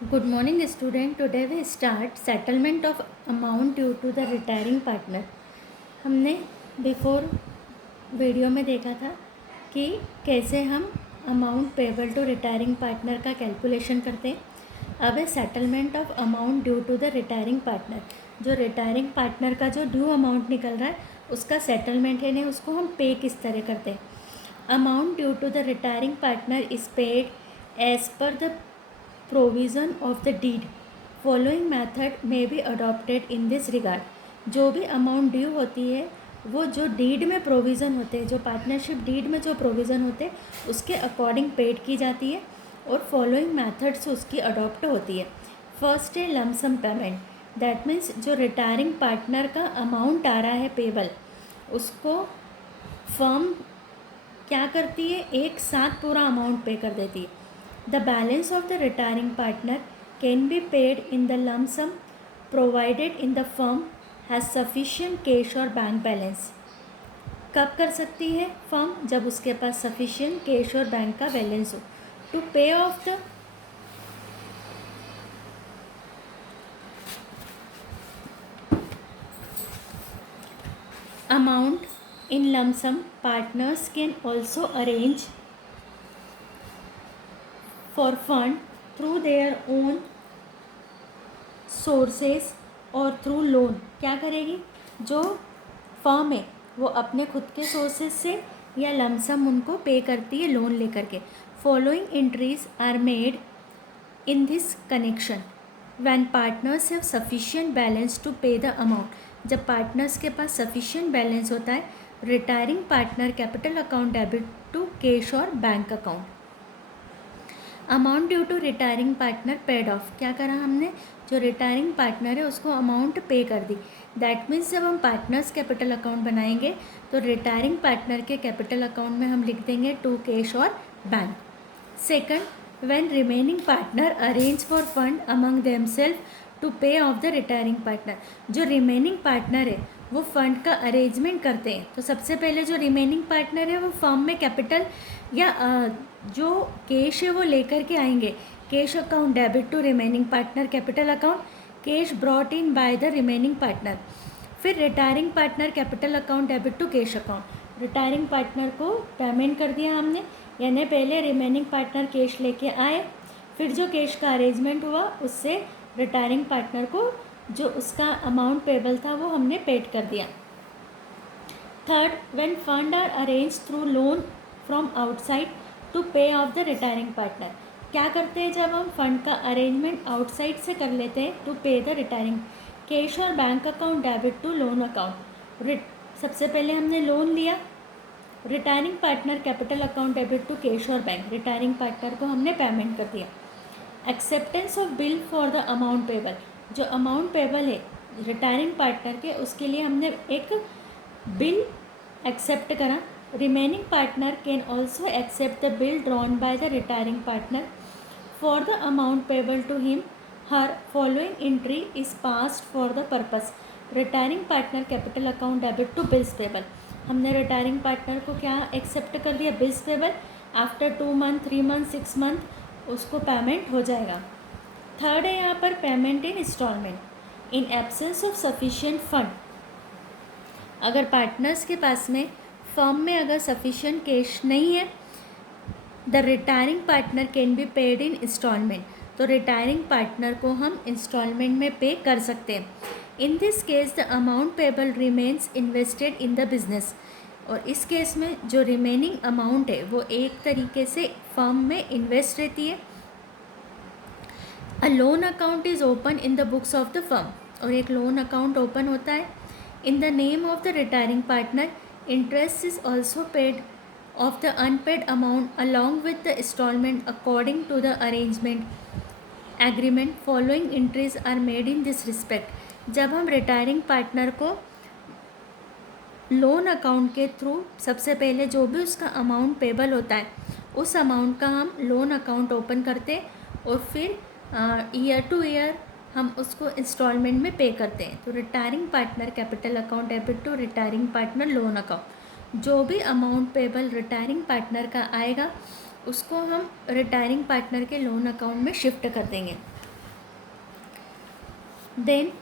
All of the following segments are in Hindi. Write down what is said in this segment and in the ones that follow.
Good morning, student. Today we start settlement of amount due to the retiring partner. हमने बिफोर वीडियो में देखा था कि कैसे हम amount payable to retiring partner का कैलकुलेशन करते हैं। अब है settlement of amount due to the retiring partner. जो रिटायरिंग पार्टनर का जो ड्यू अमाउंट निकल रहा है उसका सेटलमेंट है, नहीं उसको हम पे किस तरह करते हैं। Amount due to the retiring partner is paid as per the provision of the deed. Following method may be adopted in this regard. जो भी अमाउंट ड्यू होती है वो जो डीड में प्रोविज़न होते हैं, जो पार्टनरशिप डीड में जो प्रोविज़न होते हैं उसके अकॉर्डिंग पेड की जाती है और फॉलोइंग मेथड से उसकी अडॉप्ट होती है। फर्स्ट है लमसम पेमेंट। दैट मीन्स जो रिटायरिंग पार्टनर का अमाउंट आ रहा है पेबल, उसको फर्म क्या करती है, एक साथ पूरा अमाउंट पे कर देती है। The balance of the retiring partner can be paid in the lump sum provided in the firm has sufficient cash or bank balance। कब कर सकती है फर्म? जब उसके पास सफिशिएंट कैश और बैंक का बैलेंस हो to pay off the amount in lump sum. Partners can also arrange for fund through their own sources और थ्रू लोन। क्या करेगी? जो फर्म है वो अपने खुद के सोर्सेज से या लमसम उनको पे करती है लोन लेकर के। Following entries are made in this connection when partners have sufficient balance to pay the amount. जब पार्टनर्स के पास सफिशिएंट बैलेंस होता है, retiring partner capital account debit to cash और bank account. Amount due to retiring partner paid off. क्या करा हमने? जो रिटायरिंग पार्टनर है उसको अमाउंट पे कर दी। दैट मीन्स जब हम पार्टनर्स कैपिटल अकाउंट बनाएंगे तो रिटायरिंग पार्टनर के कैपिटल अकाउंट में हम लिख देंगे टू कैश और bank. Second, when remaining partner arrange for fund among themselves to pay off the retiring partner. जो रिमेनिंग पार्टनर है वो फंड का अरेंजमेंट करते हैं। तो सबसे पहले जो रिमेनिंग पार्टनर है वो फर्म में कैपिटल या जो कैश है वो लेकर के आएंगे। Cash account debit to remaining partner capital account, cash brought in by the remaining partner. फिर retiring partner capital account debit to cash account. Retiring partner को पेमेंट कर दिया हमने, यानी पहले रिमेनिंग पार्टनर कैश लेके आए, फिर जो कैश का अरेंजमेंट हुआ उससे रिटायरिंग पार्टनर को जो उसका अमाउंट पेबल था वो हमने पेड कर दिया। Third, when fund are arrange through loan from outside to pay off the retiring partner. क्या करते हैं जब हम फंड का अरेंजमेंट आउटसाइड से कर लेते हैं to pay the retiring. Cash और bank account debit to loan account. सबसे पहले हमने लोन लिया, retiring partner capital account debit to cash और बैंक। रिटायरिंग पार्टनर को हमने पेमेंट कर दिया। Acceptance of bill for the amount payable. जो अमाउंट पेबल है रिटायरिंग पार्टनर के, उसके लिए हमने एक बिल एक्सेप्ट करा। Remaining partner can also accept the bill drawn by the retiring partner for the amount payable to him her. Following entry is passed for the purpose. Retiring partner capital account debit to bills payable. हमने रिटायरिंग पार्टनर को क्या एक्सेप्ट कर दिया? Bills payable. After 2 month, 3 month, 6 month उसको पेमेंट हो जाएगा। थर्ड है यहाँ पर payment in instalment. In absence of sufficient fund, अगर पार्टनर्स के पास में फर्म में अगर सफिशिएंट कैश नहीं है, the retiring partner can be paid in instalment. तो रिटायरिंग पार्टनर को हम इंस्टॉलमेंट में पे कर सकते हैं। In this case the amount payable remains invested in the business. और इस केस में जो रिमेनिंग अमाउंट है वो एक तरीके से फर्म में इन्वेस्ट रहती है। A loan account is open in the books of the firm. और एक लोन अकाउंट ओपन होता है in the name of the retiring partner. Interest is also paid off the unpaid amount along with the instalment according to the arrangement agreement. Following entries are made in this respect. जब हम रिटायरिंग पार्टनर को लोन अकाउंट के थ्रू सबसे पहले जो भी उसका अमाउंट पेबल होता है उस अमाउंट का हम लोन अकाउंट ओपन करते और फिर ईयर टू ईयर हम उसको इंस्टॉलमेंट में पे करते हैं। तो retiring partner capital account debit to retiring partner loan account. जो भी अमाउंट पेबल रिटायरिंग पार्टनर का आएगा उसको हम रिटायरिंग पार्टनर के लोन अकाउंट में शिफ्ट कर देंगे। Then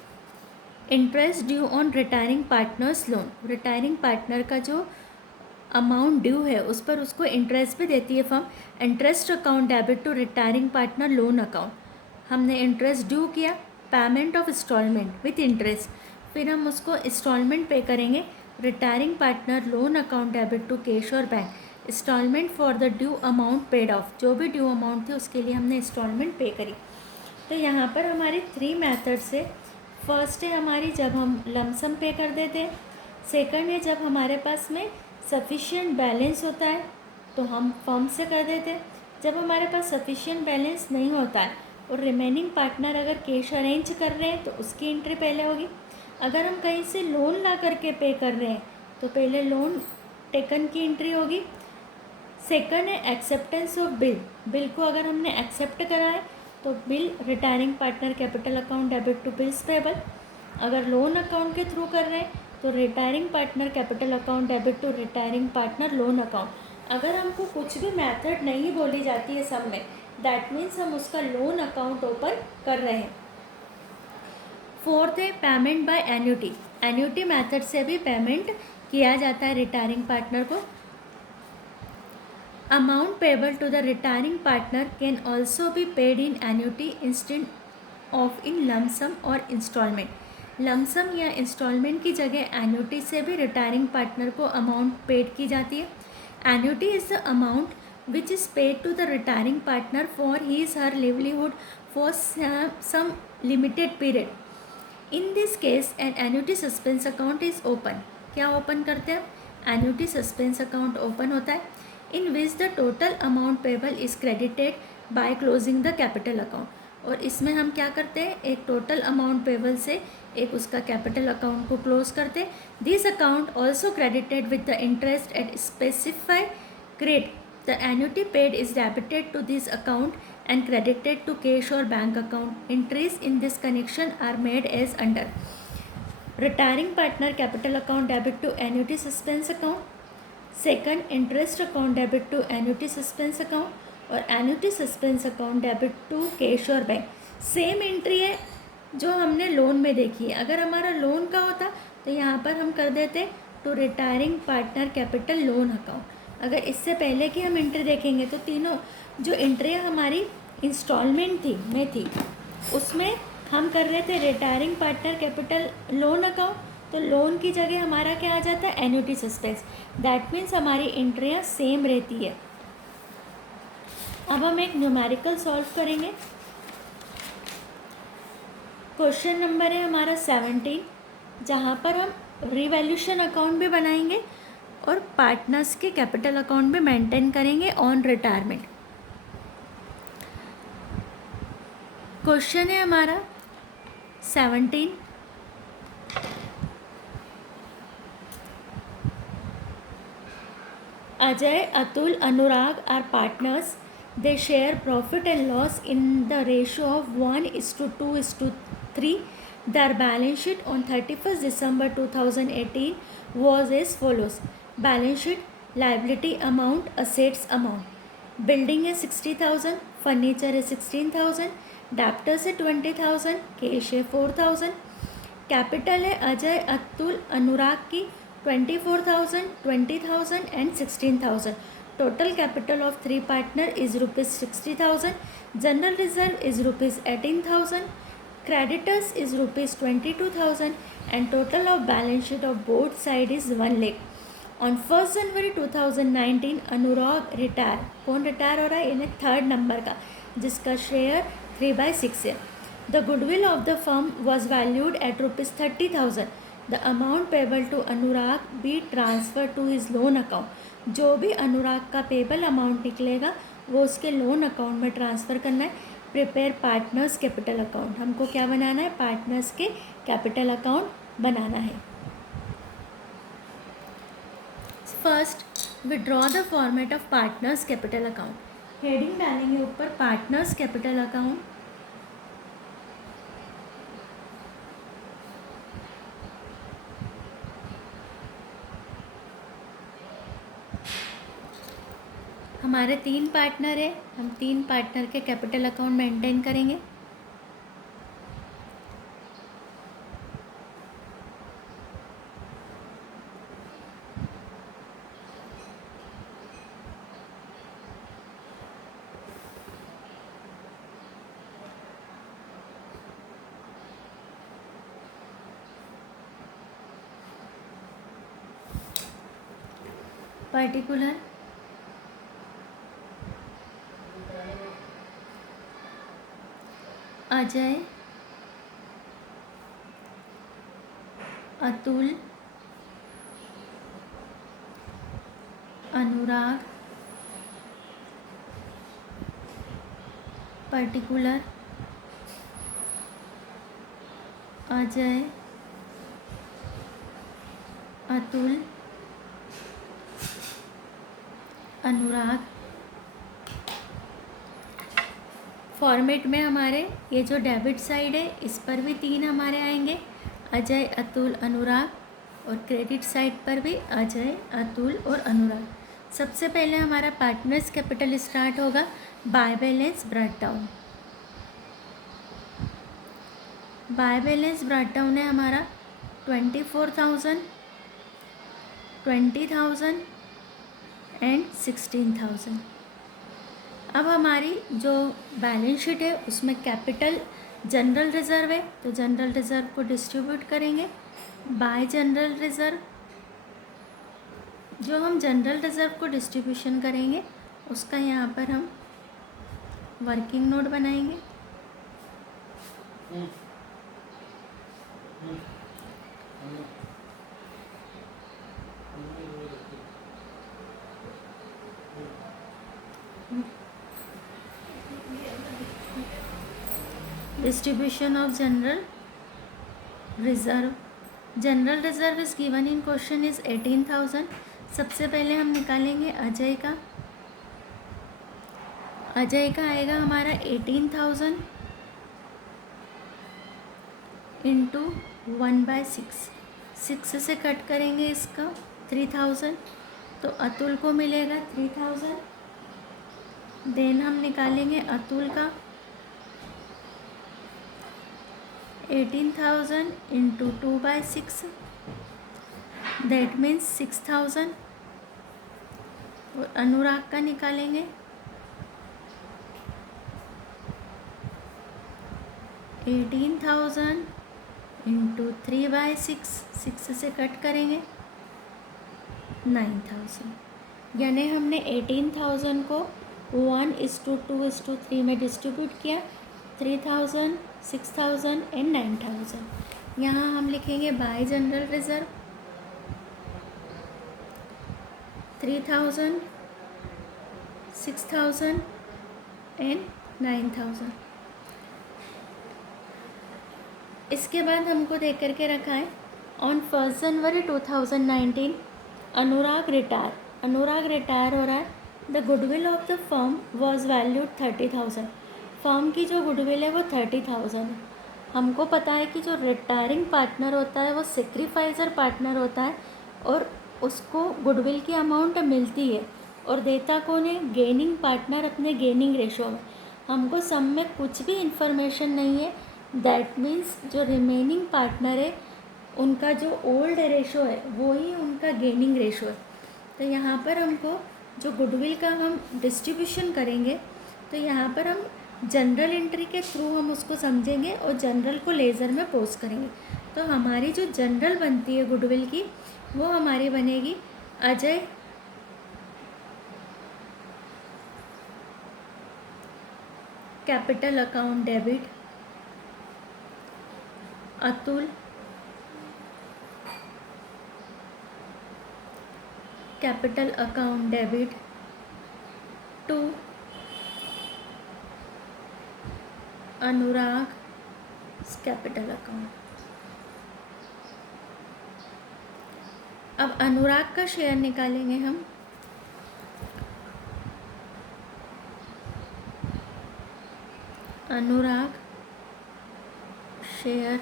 interest due on retiring partners loan, retiring partner का जो अमाउंट ड्यू है उस पर उसको इंटरेस्ट भी देती है firm. Interest account debit to retiring partner loan account, हमने इंटरेस्ट ड्यू किया, payment of instalment with interest, फिर हम उसको इंस्टॉलमेंट पे करेंगे। Retiring partner loan account debit to cash और bank, instalment for the due amount paid off, जो भी ड्यू अमाउंट थी उसके लिए हमने इंस्टॉलमेंट पे करी। तो यहाँ पर हमारे 3 मेथड्स है। फर्स्ट है हमारी जब हम लमसम पे कर देते हैं, सेकंड है जब हमारे पास में सफिशिएंट बैलेंस होता है तो हम फर्म से कर देते हैं, जब हमारे पास सफिशिएंट बैलेंस नहीं होता है और रिमेनिंग पार्टनर अगर कैश अरेंज कर रहे हैं तो उसकी एंट्री पहले होगी। अगर हम कहीं से लोन ला करके पे कर रहे हैं तो पहले लोन टेकन की एंट्री होगी। सेकंड है एक्सेप्टेंस ऑफ बिल, बिल को अगर हमने एक्सेप्ट करा है तो bill retiring partner capital account debit to bills payable. अगर लोन अकाउंट के थ्रू कर रहे हैं तो retiring partner capital account debit to retiring partner loan account. अगर हमको कुछ भी मेथड नहीं बोली जाती है सब में, दैट मीन्स हम उसका लोन अकाउंट ओपन कर रहे हैं। फोर्थ है payment by annuity, annuity method से भी पेमेंट किया जाता है रिटायरिंग पार्टनर को। Amount payable to the retiring partner can also be paid in annuity instead of in lump sum और इंस्टॉलमेंट, लमसम या इंस्टॉलमेंट की जगह एन्युटी से भी रिटायरिंग पार्टनर को अमाउंट पेड की जाती है। Annuity is the amount which is paid to the retiring partner for his her livelihood for some limited period. In this case an annuity suspense account is open, क्या ओपन करते हैं? एन्युटी सस्पेंस अकाउंट ओपन होता है, in which the total amount payable is credited by closing the capital account. और इसमें हम क्या करते हैं, एक टोटल अमाउंट पेबल से एक उसका कैपिटल अकाउंट को क्लोज करते हैं। This account also credited with the interest at specified grade, the annuity paid is debited to this account and credited to cash or bank account. Entries in this connection are made as under: retiring partner capital account debit to annuity suspense account, second interest account debit to annuity suspense account और annuity suspense account debit to cash और बैंक। सेम एंट्री है जो हमने लोन में देखी है। अगर हमारा लोन का होता तो यहाँ पर हम कर देते to retiring partner capital loan account. अगर इससे पहले की हम एंट्री देखेंगे तो तीनों जो एंट्री हमारी इंस्टॉलमेंट थी उसमें हम कर रहे थे retiring partner capital loan account, तो लोन की जगह हमारा क्या आ जाता है, एन्युटी सस्पेंस। दैट मीन्स हमारी एंट्रियाँ सेम रहती है। अब हम एक न्यूमेरिकल सॉल्व करेंगे। क्वेश्चन नंबर है हमारा 17, जहाँ पर हम रिवैल्यूशन अकाउंट भी बनाएंगे और पार्टनर्स के कैपिटल अकाउंट भी मेंटेन करेंगे ऑन रिटायरमेंट। क्वेश्चन है हमारा 17, Ajay, Atul, Anurag are partners, they share profit and loss in the ratio of 1:2:3। Their balance sheet on 31st December 2018 was as follows: balance sheet, liability amount, assets amount, building है 60,000, फर्नीचर है 16,000, डेप्टर्स है 20,000, कैश है 4,000। कैपिटल है अजय, अतुल, अनुराग की 24,000, 20,000 and 16,000। Total capital of 3 partner is ₹60,000। General reserve is ₹18,000। creditors is ₹22,000 and total of balance sheet of both side is 1 lakh. On 1st January 2019 Anurag retire, कौन रिटायर हो रहा है, यानी 3rd नंबर का, जिसका शेयर 3/6 है। The goodwill of the firm was valued at ₹30,000. The amount payable to Anurag be transferred to his loan account. जो भी अनुराग का पेबल अमाउंट निकलेगा वो उसके लोन अकाउंट में ट्रांसफ़र करना है। प्रिपेयर पार्टनर्स कैपिटल अकाउंट, हमको क्या बनाना है, पार्टनर्स के कैपिटल अकाउंट बनाना है। First, withdraw the format of partners capital account. Heading डालेंगे ऊपर पार्टनर्स कैपिटल अकाउंट। हमारे 3 पार्टनर है, हम 3 पार्टनर के कैपिटल अकाउंट मेंटेन करेंगे। पर्टिकुलर, अजय, अतुल, अनुराग, पर्टिकुलर, अजय, अतुल, अनुराग। फॉर्मेट में हमारे ये जो डेबिट साइड है इस पर भी 3 हमारे आएंगे, अजय, अतुल, अनुराग, और क्रेडिट साइड पर भी अजय, अतुल और अनुराग। सबसे पहले हमारा पार्टनर्स कैपिटल स्टार्ट होगा bye balance brought down. Bye balance brought down है हमारा 24,000, 20,000 एंड 16,000। अब हमारी जो बैलेंस शीट है उसमें कैपिटल जनरल रिज़र्व है, तो जनरल रिज़र्व को डिस्ट्रीब्यूट करेंगे बाय जनरल रिज़र्व। जो हम जनरल रिज़र्व को डिस्ट्रीब्यूशन करेंगे उसका यहाँ पर हम वर्किंग नोट बनाएंगे। Distribution of general reserve. General reserve is given in question is 18,000। सबसे पहले हम निकालेंगे अजय का। अजय का आएगा हमारा 18,000 इंटू 1/6। 6 से कट करेंगे इसका 3,000, तो अतुल को मिलेगा 3,000। देन हम निकालेंगे अतुल का 18,000 इंटू 2/6, दैट मीन्स 6,000। और अनुराग का निकालेंगे 18,000 इंटू 3/6, 6 से कट करेंगे 9,000। यानी हमने 18,000 को 1:2:3 में डिस्ट्रीब्यूट किया, 3,000, 6,000 एंड 9,000। यहाँ हम लिखेंगे बाय जनरल रिज़र्व 3,000, 6,000 एंड 9,000। इसके बाद हमको देख करके रखा है ऑन 1 जनवरी 2019 अनुराग रिटायर हो रहा है। The goodwill of the firm was valued 30,000। Firm की जो गुडविल है वो 30,000 है। हमको पता है कि जो रिटायरिंग पार्टनर होता है वो सेक्रीफाइजर पार्टनर होता है और उसको गुडविल की अमाउंट मिलती है, और देता कौन है? गेनिंग पार्टनर अपने गेनिंग रेशो में। हमको सम में कुछ भी इंफॉर्मेशन नहीं है, दैट मीन्स जो रिमेनिंग पार्टनर है उनका जो ओल्ड रेशो है वो ही उनका गेनिंग रेशो है। तो यहाँ पर हमको जो गुडविल का हम डिस्ट्रीब्यूशन करेंगे तो यहाँ पर हम जनरल एंट्री के थ्रू हम उसको समझेंगे और जनरल को लेज़र में पोस्ट करेंगे। तो हमारी जो जनरल बनती है गुडविल की वो हमारी बनेगी Ajay, capital account debit, Atul, capital account debit to Anurag, capital account. अब अनुराग का शेयर निकालेंगे हम। Anurag share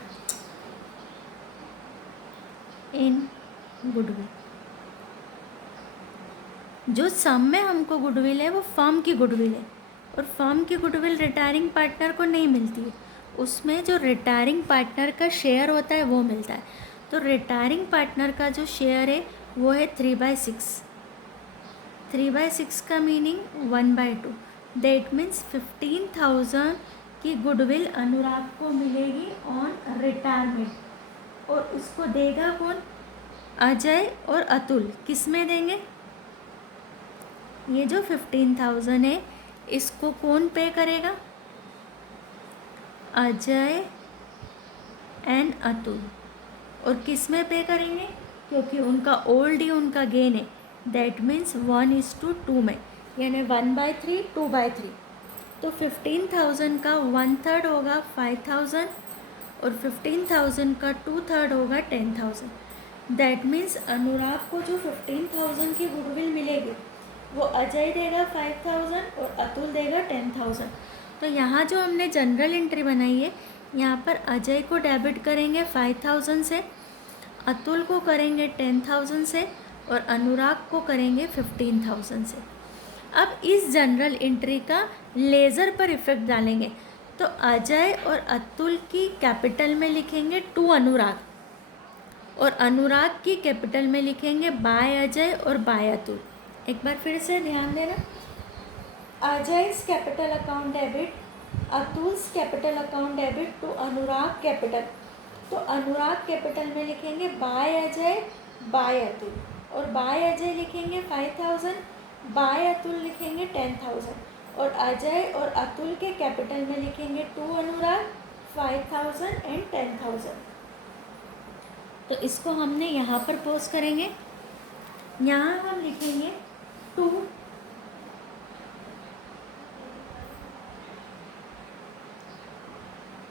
in goodwill. जो सम में हमको गुडविल है वो फर्म की गुडविल है, और फर्म की गुडविल रिटायरिंग पार्टनर को नहीं मिलती है, उसमें जो रिटायरिंग पार्टनर का शेयर होता है वो मिलता है। तो रिटायरिंग पार्टनर का जो शेयर है वो है 3/6। 3/6 का मीनिंग 1/2, दैट मीन्स 15,000 की गुडविल अनुराग को मिलेगी ऑन रिटायरमेंट, और उसको देगा कौन? अजय और अतुल। किस में देंगे? ये जो 15,000 है इसको कौन पे करेगा? अजय एंड अतुल। और किस में पे करेंगे? क्योंकि उनका ओल्ड ही उनका गेन है, दैट मीन्स 1:2 में, यानी 1/3 2/3। तो 15,000 का 1/3 होगा 5,000 और 15,000 का 2/3 होगा 10,000। दैट मीन्स अनुराग को जो 15,000 की गुडविल मिलेगी वो अजय देगा 5,000 और अतुल देगा 10,000। तो यहाँ जो हमने जनरल एंट्री बनाई है, यहाँ पर अजय को डेबिट करेंगे 5,000 से, अतुल को करेंगे 10,000 से और अनुराग को करेंगे 15,000 से। अब इस जनरल एंट्री का लेज़र पर इफ़ेक्ट डालेंगे। तो अजय और अतुल की कैपिटल में लिखेंगे टू अनुराग, और अनुराग की कैपिटल में लिखेंगे बाय अजय और बाय अतुल। एक बार फिर से ध्यान देना, Ajay's capital account debit, Atul's capital account debit to Anurag capital. तो अनुराग कैपिटल में लिखेंगे बाय अजय बाय अतुल, और बाय अजय लिखेंगे 5,000, बाय अतुल लिखेंगे 10,000, और अजय और अतुल के कैपिटल में लिखेंगे टू अनुराग 5,000 एंड 10,000। तो इसको हमने यहाँ पर पोस्ट करेंगे। यहाँ हम लिखेंगे टू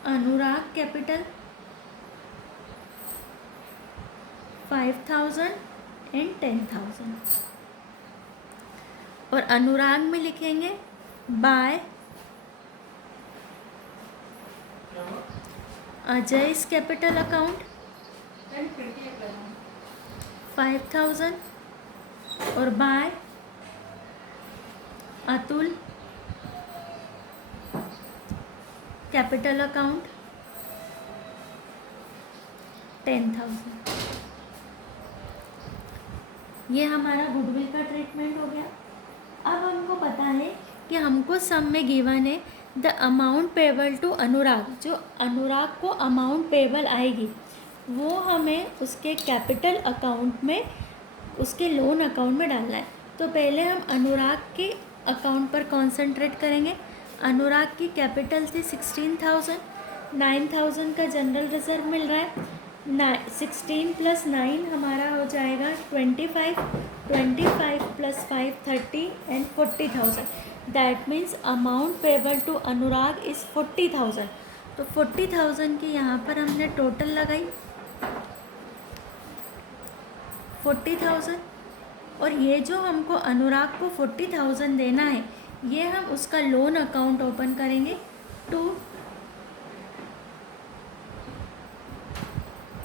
अनुराग कैपिटल 5,000 एंड 10,000, और अनुराग में लिखेंगे बाय अजय's कैपिटल अकाउंट 5,000 और बाय अतुल कैपिटल अकाउंट 10,000। ये हमारा गुडविल का ट्रीटमेंट हो गया। अब हमको पता है कि हमको सम में गिवन है द अमाउंट पेबल टू अनुराग। जो अनुराग को अमाउंट पेबल आएगी वो हमें उसके कैपिटल अकाउंट में, उसके लोन अकाउंट में डालना है। तो पहले हम अनुराग के अकाउंट पर कॉन्सेंट्रेट करेंगे। अनुराग की कैपिटल थी 16,000, 9,000 का जनरल रिजर्व मिल रहा है, 16 + 9 हमारा हो जाएगा 25, 25 + 5 30 and 40,000। That means amount payable to Anurag is 40,000। तो 40,000 की यहाँ पर हमने टोटल लगाई 40,000, और ये जो हमको अनुराग को 40,000 देना है ये हम उसका लोन अकाउंट ओपन करेंगे टू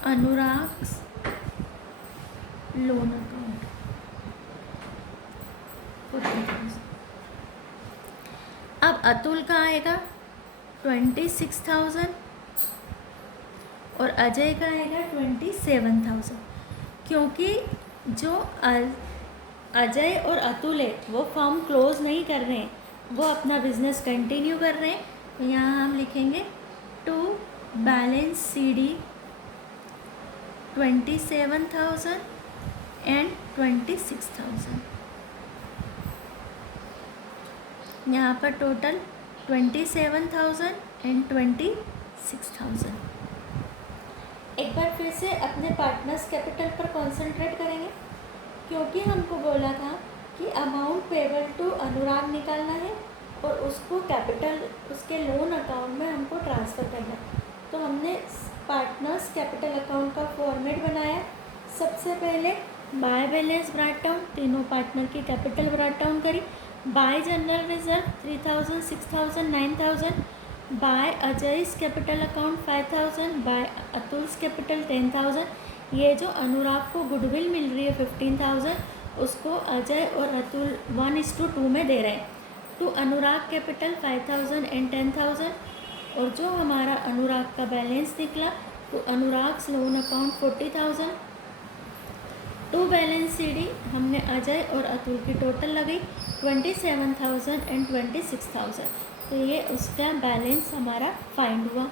अनुराग्स लोन अकाउंट 40,000। अब अतुल का आएगा 26,000 और अजय का आएगा 27,000। क्योंकि जो अजय और अतुल है वो फॉर्म क्लोज नहीं कर रहे हैं, वो अपना बिजनेस कंटिन्यू कर रहे हैं। तो यहाँ हम लिखेंगे टू बैलेंस CD 27,000 एंड 26,000। यहाँ पर टोटल 27,000 एंड 26,000। एक बार फिर से अपने पार्टनर्स कैपिटल पर कॉन्सेंट्रेट करेंगे, क्योंकि हमको बोला था कि अमाउंट पेबल टू अनुराग निकालना है और उसको कैपिटल उसके लोन अकाउंट में हमको ट्रांसफ़र करना है। तो हमने पार्टनर्स कैपिटल अकाउंट का फॉर्मेट बनाया। सबसे पहले बाय बैलेंस ब्रॉट डाउन, तीनों पार्टनर की कैपिटल ब्रॉट डाउन करी। By general reserve 3,000, 6,000, 9,000, by Ajay's capital account 5,000, by Atul's capital 10,000। ये जो अनुराग को गुडविल मिल रही है 15,000, उसको अजय और अतुल 1:2 में दे रहे हैं। टू अनुराग कैपिटल 5,000 एंड 10,000, और जो हमारा अनुराग का बैलेंस निकला तो Anurag's loan account 40,000। To balance CD हमने अजय और अतुल की टोटल लगाई 27,000 एंड 26,000। तो ये उसका बैलेंस हमारा फाइंड हुआ।